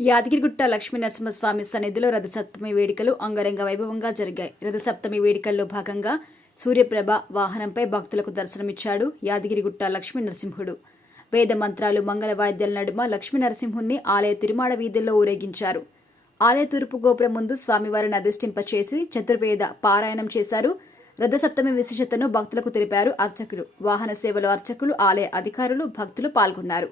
యాదగిరిగుట్ట లక్ష్మీ నరసింహస్వామి సన్నిధిలో రథసప్తమి వేడుకలు అంగరంగ వైభవంగా జరిగాయి. రథసప్తమి వేడుకల్లో భాగంగా సూర్యప్రభ వాహనంపై భక్తులకు దర్శనమిచ్చాడు యాదగిరిగుట్ట లక్ష్మీ నరసింహుడు. వేద మంత్రాలు, మంగళ వాయిద్యాల నడుమ లక్ష్మీ నరసింహుణ్ణి ఆలయ తిరుమాడ వీధుల్లో ఊరేగించారు. ఆలయ తూర్పు గోపురం ముందు స్వామివారిని అధిష్ఠింపచేసి చతుర్వేద పారాయణం చేశారు. రథసప్తమి విశేషతను భక్తులకు తెలిపారు అర్చకులు. వాహన సేవలో అర్చకులు, ఆలయ అధికారులు, భక్తులు పాల్గొన్నారు.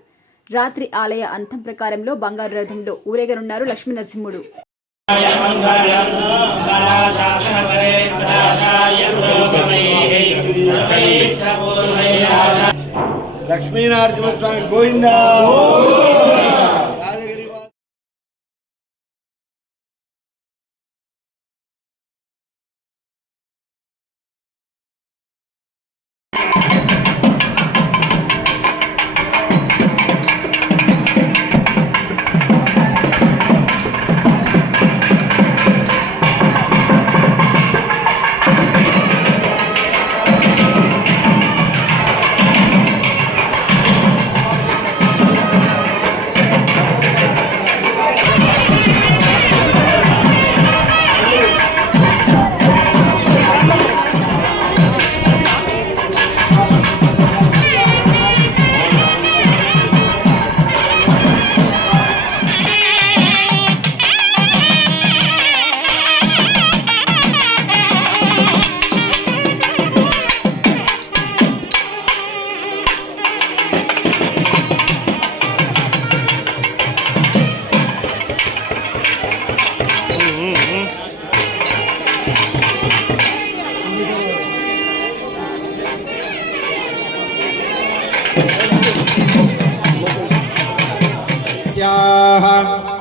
రాత్రి ఆలయ అంతం ప్రకారంలో బంగారు రథంలో ఊరేగనున్నారు లక్ష్మీ నరసింహుడు. లక్ష్మీ నరసింహస్వామి గోవిందా.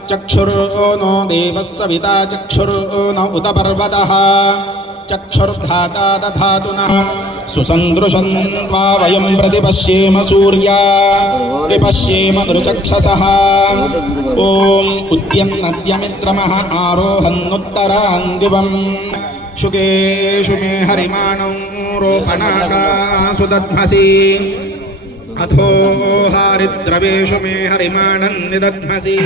चक्षुर्नो देवः सविता चक्षुर्नो उत पर्वतः चक्षुर्धाता दधातु नः सुसन्दृशं त्वा वयं प्रतिपश्येम सूर्या विपश्येम दृचक्षसः ॐ उद्यन्नद्यमित्रमः आरोहन्नुत्तरां दिवं शुकेषु मे हरिमाणौ रोपणाकासु दध्मसि अथो हारिद्रवेषु मे हरिमाणं निदध्मसि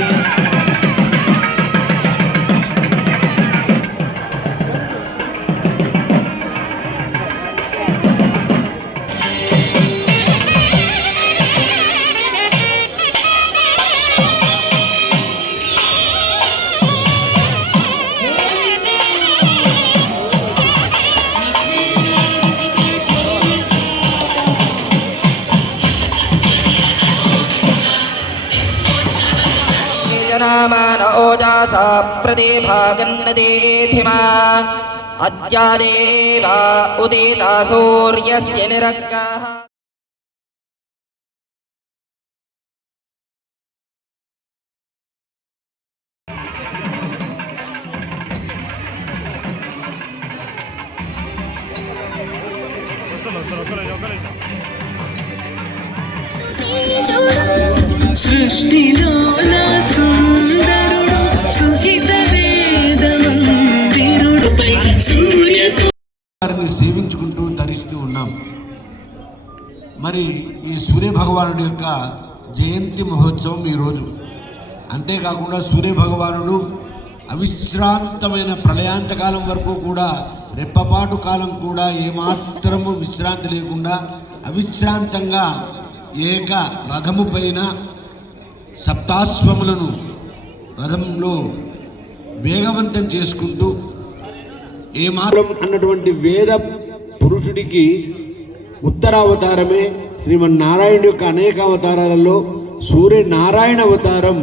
नामान ओजासा प्रतिभागन्नदीधिमा अद्यादेवा उदिता सूर्यस्य निरग्गाः సృష్టిలోన సుందరుడు సుహిత వేద మందిరుడుపై సూర్యని సేవించుకుంటూ ధరిస్తూ ఉన్నాం. మరి ఈ సూర్య భగవానుడి యొక్క జయంతి మహోత్సవం ఈరోజు. అంతేకాకుండా సూర్య భగవానుడు అవిశ్రాంతమైన ప్రళయాంతకాలం వరకు కూడా, రెప్పపాటు కాలం కూడా ఏమాత్రము విశ్రాంతి లేకుండా అవిశ్రాంతంగా ఏక రథము పైన సప్తాశ్వములను రథంలో వేగవంతం చేసుకుంటూ ఏమాత్రం అన్నటువంటి వేద పురుషుడికి ఉత్తరావతారమే శ్రీమన్నారాయణుడి యొక్క అనేక అవతారాలలో సూర్యనారాయణ అవతారం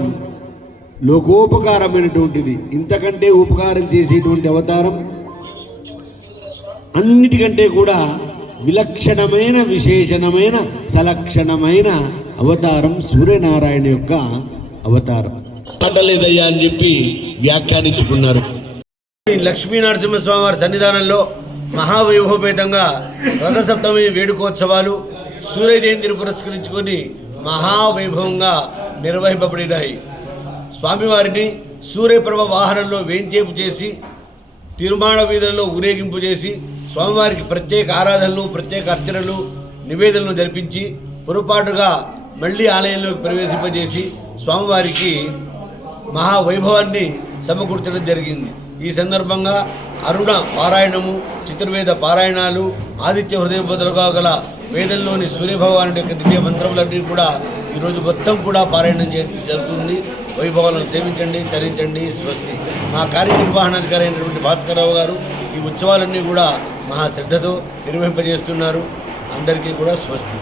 లోకోపకారమైనటువంటిది. ఇంతకంటే ఉపకారం చేసేటువంటి అవతారం అన్నిటికంటే కూడా విలక్షణమైన, విశేషణమైన, సలక్షణమైన అవతారం సూర్యనారాయణ యొక్క అవతారం. పట్టలేదయ్యా అని చెప్పి వ్యాఖ్యానించుకున్నారు. లక్ష్మీ నరసింహస్వామి వారి సన్నిధానంలో మహావైభవపేతంగా రథసప్తమి వేడుకోత్సవాలు సూర్య జయంతిని పురస్కరించుకొని మహావైభవంగా నిర్వహింపబడినాయి. స్వామివారిని సూర్యప్రభ వాహనంలో వేంచేపు చేసి తిరుమాడ వీధులలో ఊరేగింపు చేసి స్వామివారికి ప్రత్యేక ఆరాధనలు, ప్రత్యేక అర్చనలు, నివేదనలు జరిపించి, పొరపాటుగా మళ్ళీ ఆలయంలోకి ప్రవేశింపజేసి స్వామివారికి మహావైభవాన్ని సమకూర్చడం జరిగింది. ఈ సందర్భంగా అరుణ పారాయణము, చతుర్వేద పారాయణాలు, ఆదిత్య హృదయ బదులుగా గల వేదంలోని సూర్యభగవానుడి యొక్క దివ్య మంత్రములన్నీ కూడా ఈరోజు మొత్తం కూడా పారాయణం జరుగుతుంది. వైభవాలను సేవించండి, తరించండి. స్వస్తి. మా కార్యనిర్వహణాధికారి అయినటువంటి భాస్కరరావు గారు ఈ ఉత్సవాలన్నీ కూడా మహా శ్రద్ధతో నిర్వహింపజేస్తున్నారు. అందరికీ కూడా స్వస్తి.